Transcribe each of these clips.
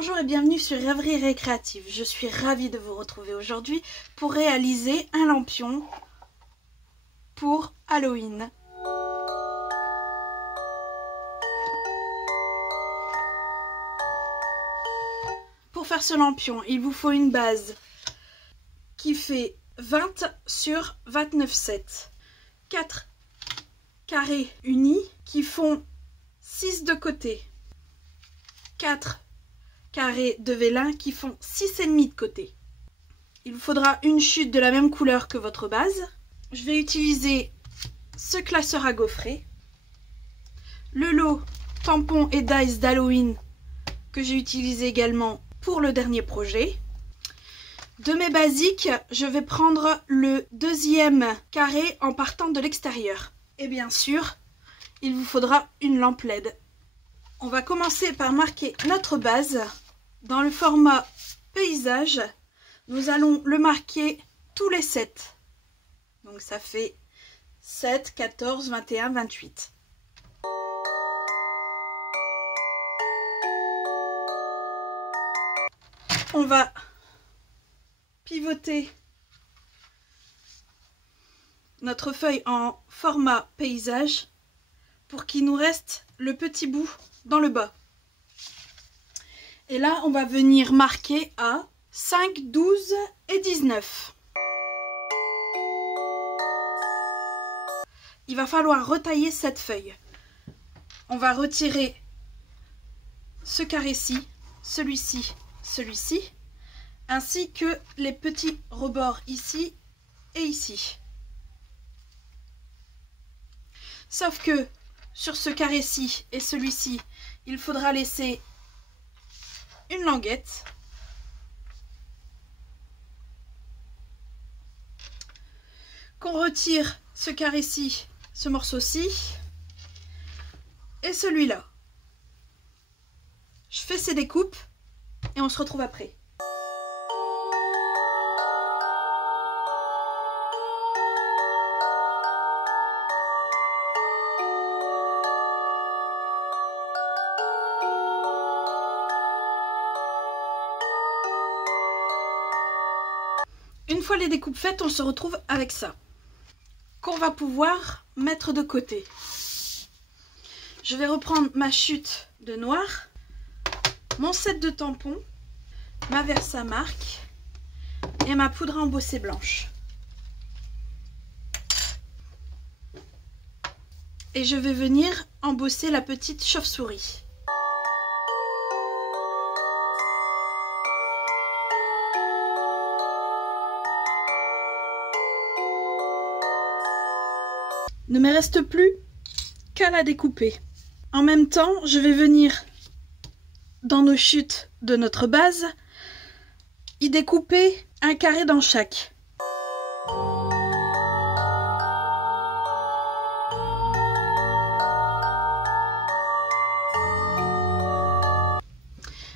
Bonjour et bienvenue sur Rêverie Récréative. Je suis ravie de vous retrouver aujourd'hui pour réaliser un lampion pour Halloween. Pour faire ce lampion, il vous faut une base qui fait 20 sur 29,7. 4 carrés unis qui font 6 de côté. 4 carrés de vélin qui font 6,5 de côté. Il vous faudra une chute de la même couleur que votre base. Je vais utiliser ce classeur à gaufrer, le lot tampons et dies d'Halloween que j'ai utilisé également pour le dernier projet. De mes basiques, je vais prendre le deuxième carré en partant de l'extérieur. Et bien sûr, il vous faudra une lampe LED. On va commencer par marquer notre base. Dans le format paysage, nous allons le marquer tous les 7. Donc ça fait 7, 14, 21, 28. On va pivoter notre feuille en format paysage pour qu'il nous reste le petit bout dans le bas. Et là, on va venir marquer à 5, 12 et 19. Il va falloir retailler cette feuille. On va retirer ce carré-ci, celui-ci, celui-ci, ainsi que les petits rebords ici et ici. Sauf que sur ce carré-ci et celui-ci, il faudra laisser une languette. Qu'on retire ce carré-ci, ce morceau-ci et celui-là. Je fais ces découpes et on se retrouve après. Une fois les découpes faites, on se retrouve avec ça, qu'on va pouvoir mettre de côté. Je vais reprendre ma chute de noir, mon set de tampons, ma Versamark et ma poudre à embosser blanche. Et je vais venir embosser la petite chauve-souris. Ne me reste plus qu'à la découper. En même temps, je vais venir dans nos chutes de notre base y découper un carré dans chaque.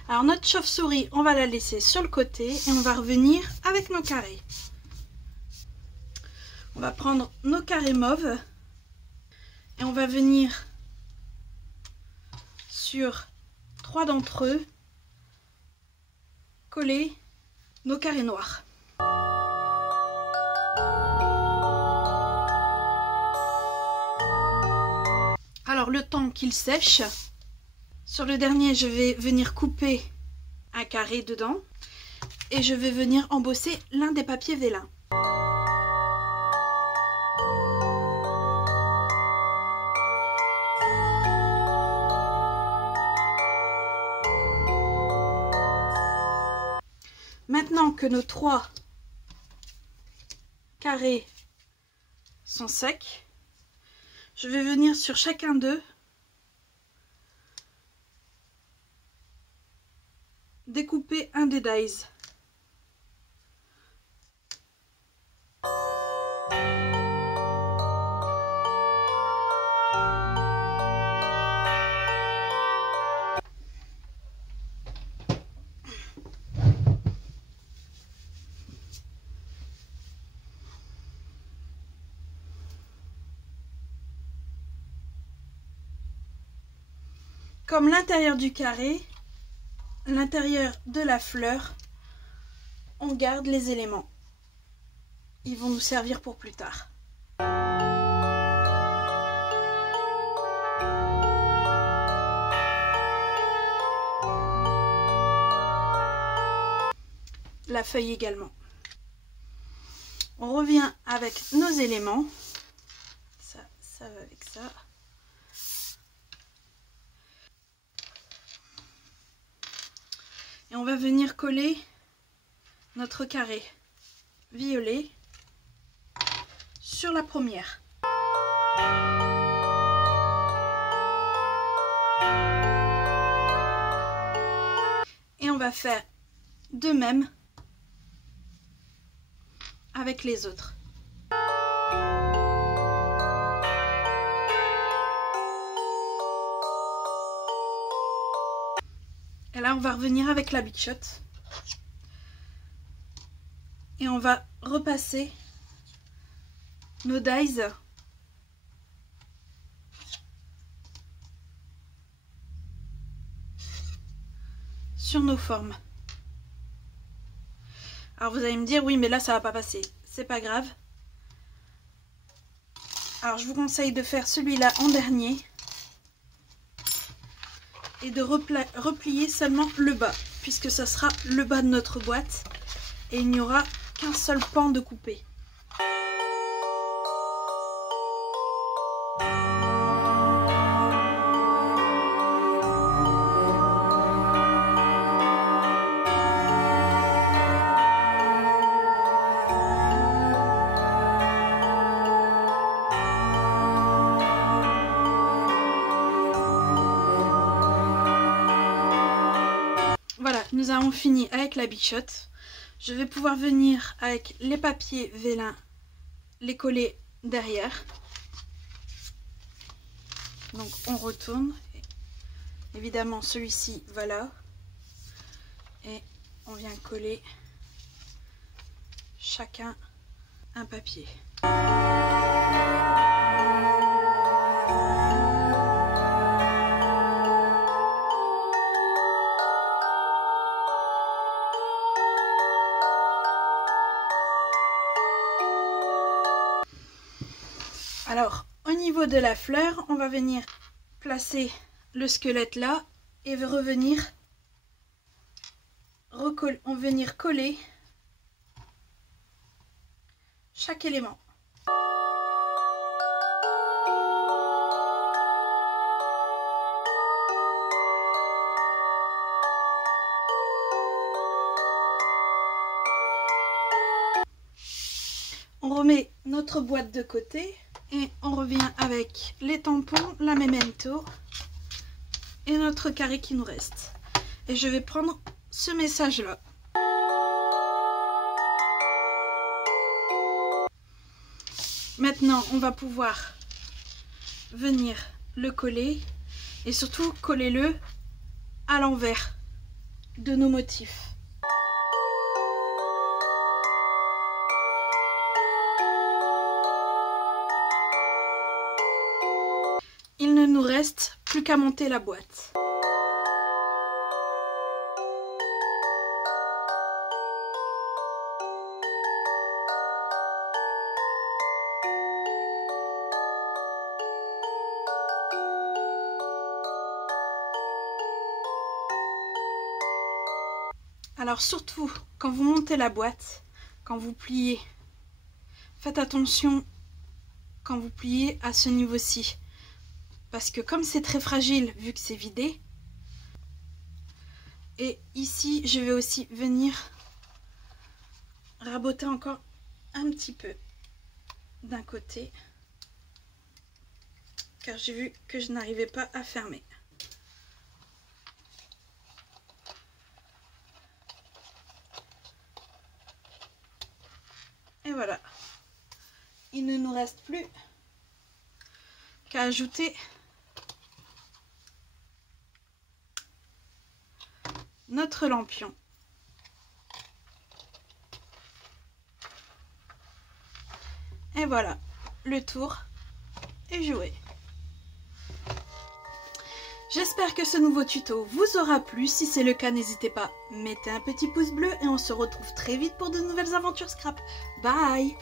Alors notre chauve-souris, on va la laisser sur le côté et on va revenir avec nos carrés. On va prendre nos carrés mauves. Et on va venir sur 3 d'entre eux coller nos carrés noirs. Alors le temps qu'il sèche, sur le dernier je vais venir couper un carré dedans et je vais venir embosser l'un des papiers vélin. Maintenant que nos 3 carrés sont secs, je vais venir sur chacun d'eux découper un des dies. Comme l'intérieur du carré l'intérieur de la fleur, on garde les éléments. Ils vont nous servir pour plus tard. La feuille également. On revient avec nos éléments. Ça va avec ça. Et on va venir coller notre carré violet sur la première. Et on va faire de même avec les autres. Et là, on va revenir avec la Big Shot. Et on va repasser nos dies sur nos formes. Alors vous allez me dire, oui, mais là, ça va pas passer. C'est pas grave. Alors, je vous conseille de faire celui-là en dernier. Et de replier seulement le bas, puisque ça sera le bas de notre boîte et il n'y aura qu'un seul pan de coupé. Voilà, nous avons fini avec la Big Shot. Je vais pouvoir venir avec les papiers vélin, les coller derrière. Donc on retourne. Évidemment celui-ci va là. Et on vient coller chacun un papier. Alors, au niveau de la fleur, on va venir placer le squelette là et revenir coller chaque élément. On remet notre boîte de côté. Et on revient avec les tampons, la memento et notre carré qui nous reste. Et je vais prendre ce message-là. Maintenant, on va pouvoir venir le coller et surtout coller-le à l'envers de nos motifs. Il ne nous reste plus qu'à monter la boîte. Alors surtout, quand vous montez la boîte, quand vous pliez, faites attention quand vous pliez à ce niveau-ci. Parce que comme c'est très fragile, vu que c'est vidé, et ici, je vais aussi venir raboter encore un petit peu d'un côté, car j'ai vu que je n'arrivais pas à fermer. Et voilà, il ne nous reste plus qu'à ajouter notre lampion. Et voilà, le tour est joué. J'espère que ce nouveau tuto vous aura plu. Si c'est le cas, n'hésitez pas, mettez un petit pouce bleu et on se retrouve très vite pour de nouvelles aventures scrap. Bye!